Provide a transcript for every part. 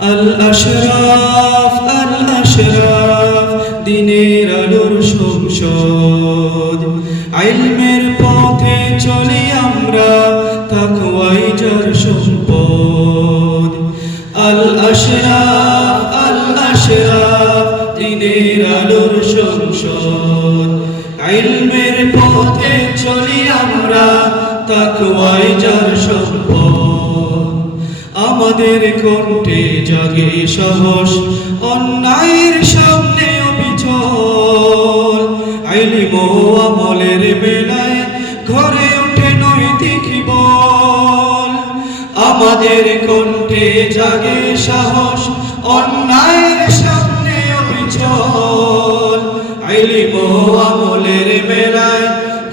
আল আশরাফ দিনের আলোর সংসদ, ইলমের পথে চলি আমরা, তাকওয়াই যার সম্পদ। আল আশরাফ দিনের আলোর সংসদ, ইলমের পথে চলি আমরা, তাকওয়াই যার সম্পদ। আমাদের কণ্ঠে জাগে সাহস, অন্যায়ের সামনে অবিচল, ইলম ও আমলের বেলায় ঘরে ওঠে নৈতিক বল। আমাদের কণ্ঠে জাগে সাহস, অন্যায়ের সামনে অবিচল, ইলম ও আমলের বেলায়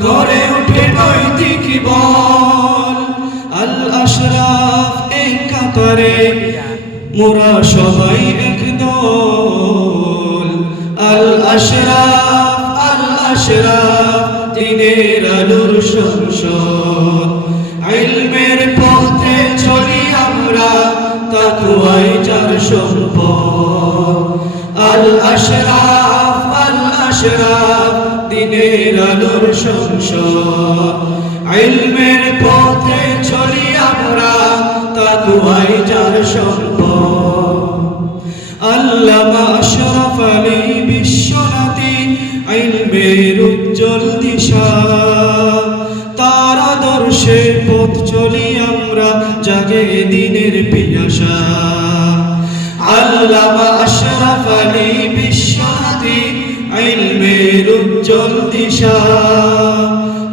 ঘরে ওঠে নৈতিক বল। আল আশরাফ কাতারে মোরা সবাই একদল। আল আশরাফ দিনের আলোর সংসদ, ইলমের পথে চলি আমরা, তাকওয়াই যার সম্পদ। আল আশরাফ দিনের আলোর সংসদ, ইলমের পথে চলি আমরা, তাকওয়াই যার সম্পদ। আল্লামা আশরাফ আলী বিশ্বনাথী ইলমের উজ্জ্বল দিশা, তার আদর্শে পথ চলি আমরা, জাগে দিনের পিয়াসা। আল্লামা আশরাফ আলী বিশ্বনাথী ইলমের উজ্জ্বল দিশা,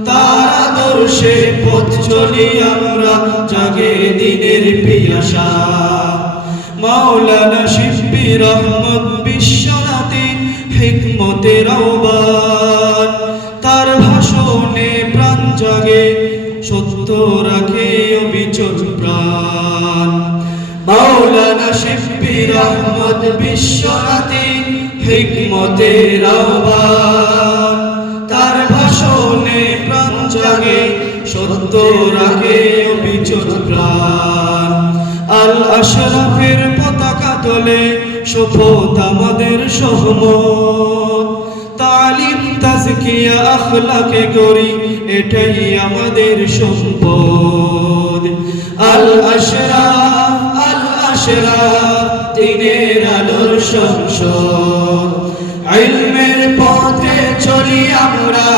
তার আদর্শে পথ চলি আমরা, জাগে দিনের পিয়াসা। মাওলানা শিব্বির আহমদ বিশ্বনাথী হিকমতের আহ্বান, তার ভাষণে প্রাণ জাগে, সত্য রাখে অবিচল প্রাণ। মাওলানা শিব্বির আহমদ বিশ্বনাথী হিকমতের আহ্বান, তার ভাষণে প্রাণ জাগে, সত্য রাখে অবিচল প্রাণ। আল আশরাফের পতাকা তলে শপথ আমাদের সহমত, তালিম তাজকিয়া আখলাকে গড়ি, এটাই আমাদের সম্পদ। আল আশরাফ দিনের আলোর সংসদ, ইলমের পথে চলি আমরা,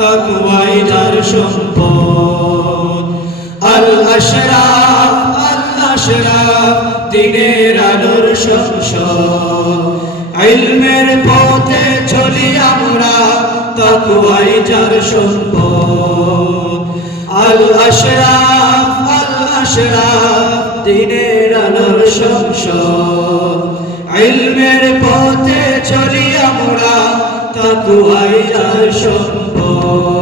তাকওয়াই যার সম্পদ। আল আশরাফ দিনের আলোর সংসদ, ইলমের পথে চলি আমরা, তাকওয়াই যার সম্পদ। আল আশরাফ দিনের আলোর সংসদ, ইলমের পথে চলি আমরা, তাকওয়াই যার সম্পদ।